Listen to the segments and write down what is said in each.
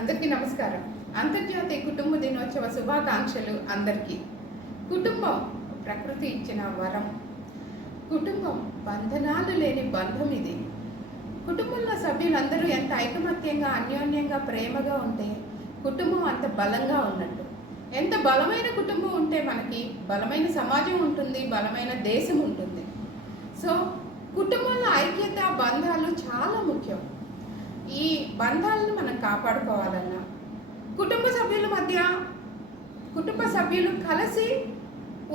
అందరికీ నమస్కారం. అంతర్జాతీయ కుటుంబ దినోత్సవ శుభాకాంక్షలు అందరికీ. కుటుంబం ప్రకృతి ఇచ్చిన వరం. కుటుంబం బంధనాలు లేని బంధం ఇది. కుటుంబంలో సభ్యులందరూ ఎంత ఐకమత్యంగా, అన్యోన్యంగా, ప్రేమగా ఉంటే కుటుంబం అంత బలంగా ఉన్నట్టు. ఎంత బలమైన కుటుంబం ఉంటే మనకి బలమైన సమాజం ఉంటుంది, బలమైన దేశం ఉంటుంది. సో కుటుంబంలో ఐక్యత, బంధాలు చాలా ముఖ్యం. ఈ బంధాలను మనం కాపాడుకోవాలన్నా కుటుంబ సభ్యులు కలిసి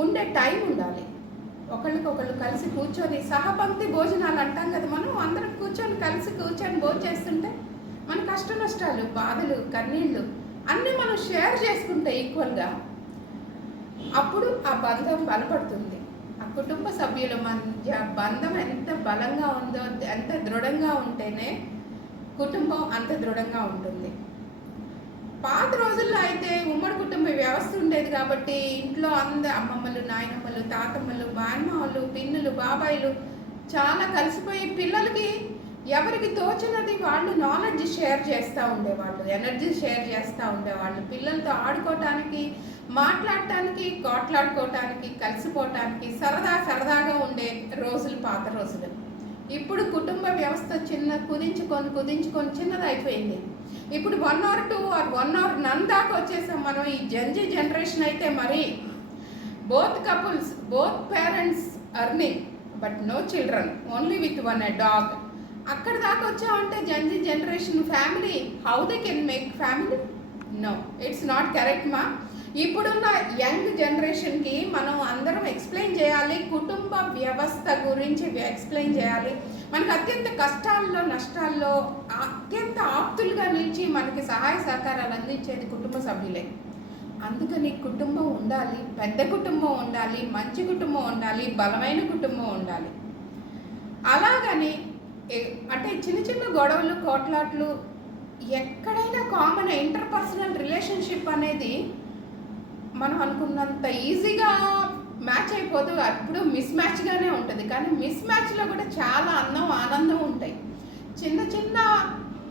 ఉండే టైం ఉండాలి. ఒకళ్ళకొకళ్ళు కలిసి కూర్చొని సహపంక్తి భోజనాలు అంటాం కదా, మనం అందరం కలిసి కూర్చొని భోజనం చేస్తుంటే మన కష్ట నష్టాలు, బాధలు, కన్నీళ్ళు అన్నీ మనం షేర్ చేసుకుంటే ఈక్వల్గా, అప్పుడు ఆ బంధం బలపడుతుంది. ఆ కుటుంబ సభ్యుల మధ్య బంధం ఎంత బలంగా ఉందో, ఎంత దృఢంగా ఉంటేనే కుటుంబం అంత దృఢంగా ఉంటుంది. పాత రోజుల్లో అయితే ఉమ్మడి కుటుంబ వ్యవస్థ ఉండేది కాబట్టి ఇంట్లో అమ్మమ్మలు, నాయనమ్మలు, తాతమ్మలు, బాయమ్మలు, పిన్నులు, బాబాయిలు చాలా కలిసిపోయి పిల్లలకి ఎవరికి తోచినది వాళ్ళు నాలెడ్జ్ షేర్ చేస్తూ ఉండేవాళ్ళు, ఎనర్జీ షేర్ చేస్తూ ఉండేవాళ్ళు. పిల్లలతో ఆడుకోవటానికి, మాట్లాడటానికి, కోట్లాడుకోవటానికి, కలిసిపోవటానికి సరదాగా ఉండే రోజులు పాత రోజులు. ఇప్పుడు కుటుంబ వ్యవస్థ కుదించుకొని చిన్నదైపోయింది. ఇప్పుడు 1 or 2 or 1 or none దాకా వచ్చేసాం మనం. ఈ జనరేషన్ అయితే మరి both parents earning but no children, only with one dog. అక్కడ దాకా వచ్చామంటే generation family, how they can make family? No, it's not correct మా. ఇప్పుడున్న యంగ్ జనరేషన్కి మనం అందరం ఎక్స్ప్లెయిన్ చేయాలి, కుటుంబ వ్యవస్థ గురించి ఎక్స్ప్లెయిన్ చేయాలి. మనకు అత్యంత కష్టాల్లో, నష్టాల్లో అత్యంత ఆప్తులుగా నిలిచి మనకి సహాయ సహకారాలు అందించేది కుటుంబ సభ్యులే. అందుకని కుటుంబం ఉండాలి, పెద్ద కుటుంబం ఉండాలి, మంచి కుటుంబం ఉండాలి, బలమైన కుటుంబం ఉండాలి. అలాగని అంటే చిన్న గొడవలు, కోట్లాట్లు ఎక్కడైనా కామన్. ఇంటర్పర్సనల్ రిలేషన్షిప్ అనేది మనం అనుకున్నంత ఈజీగా మ్యాచ్ అయిపోదు, అప్పుడు మిస్ మ్యాచ్గానే ఉంటుంది. కానీ మిస్ మ్యాచ్లో కూడా చాలా ఆనందం ఉంటాయి. చిన్న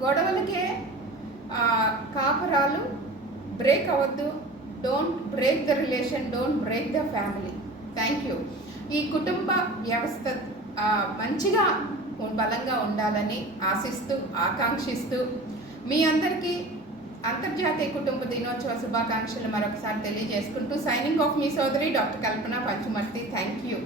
గొడవలకే కాపురాలు బ్రేక్ అవ్వద్దు. Don't break the relation, don't break the family. Thank you. ఈ కుటుంబ వ్యవస్థ మంచిగా బలంగా ఉండాలని ఆశిస్తూ, ఆకాంక్షిస్తూ మీ అందరికీ అంతర్జాతీయ కుటుంబ దినోత్సవ శుభాకాంక్షలు మరొకసారి తెలియజేసుకుంటూ సైనింగ్ ఆఫ్ మీ సోదరి doctor Kalpana Panchumarthi. Thank you.